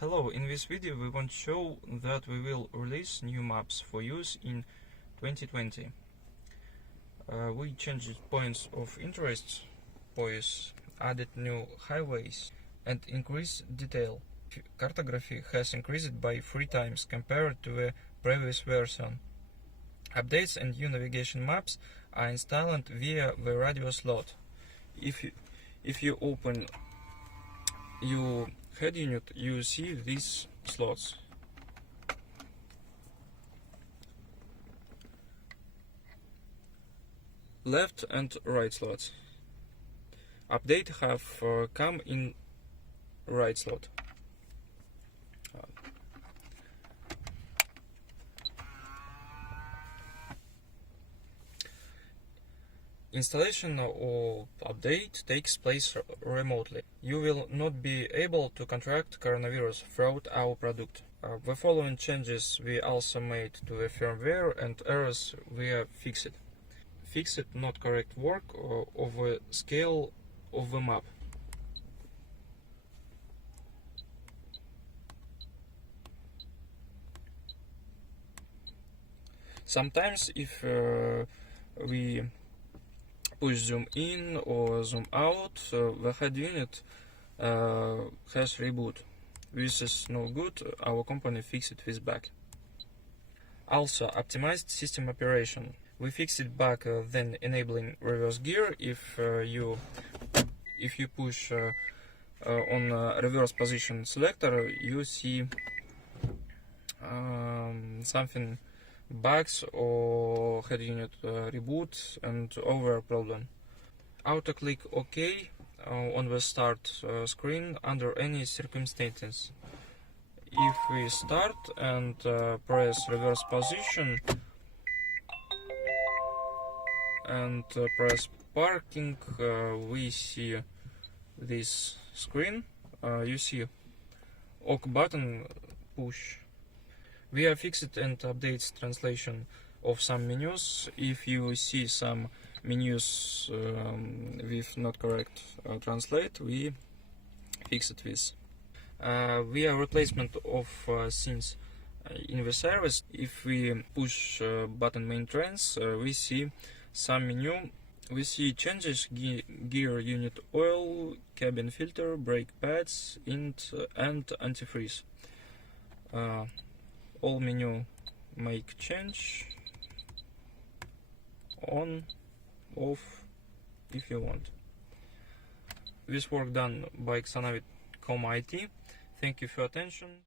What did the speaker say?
Hello, in this video we want to show that we will release new maps for use in 2020. We changed points of interest, POIs, added new highways and increased detail. Cartography has increased by 3 times compared to the previous version. Updates and new navigation maps are installed via the radio slot. If you open your head unit, you see these slots. Left and right slots. Update have come in right slot. Installation or update takes place remotely. You will not be able to contract coronavirus throughout our product. The following changes we also made to the firmware and errors we fixed. Fixed not correct work of the scale of the map. Sometimes if we push zoom in or zoom out, the head unit has reboot. This is no good, our company fixed this bug. Also, optimized system operation. We fixed bug then enabling reverse gear. If you push on reverse position selector, you see something bugs or head unit reboot and over problem. Auto click OK on the start screen under any circumstances. If we start and press reverse position and press parking, we see this screen. You see OK button push. We have fixed and updates translation of some menus. If you see some menus with not correct translate, we fixed this. We have replacement of scenes in the service. If we push button main trans, we see some menu. We see changes: gear unit oil, cabin filter, brake pads, and antifreeze. All menu make change, on, off, if you want. This work done by Xanavi.it. Thank you for attention.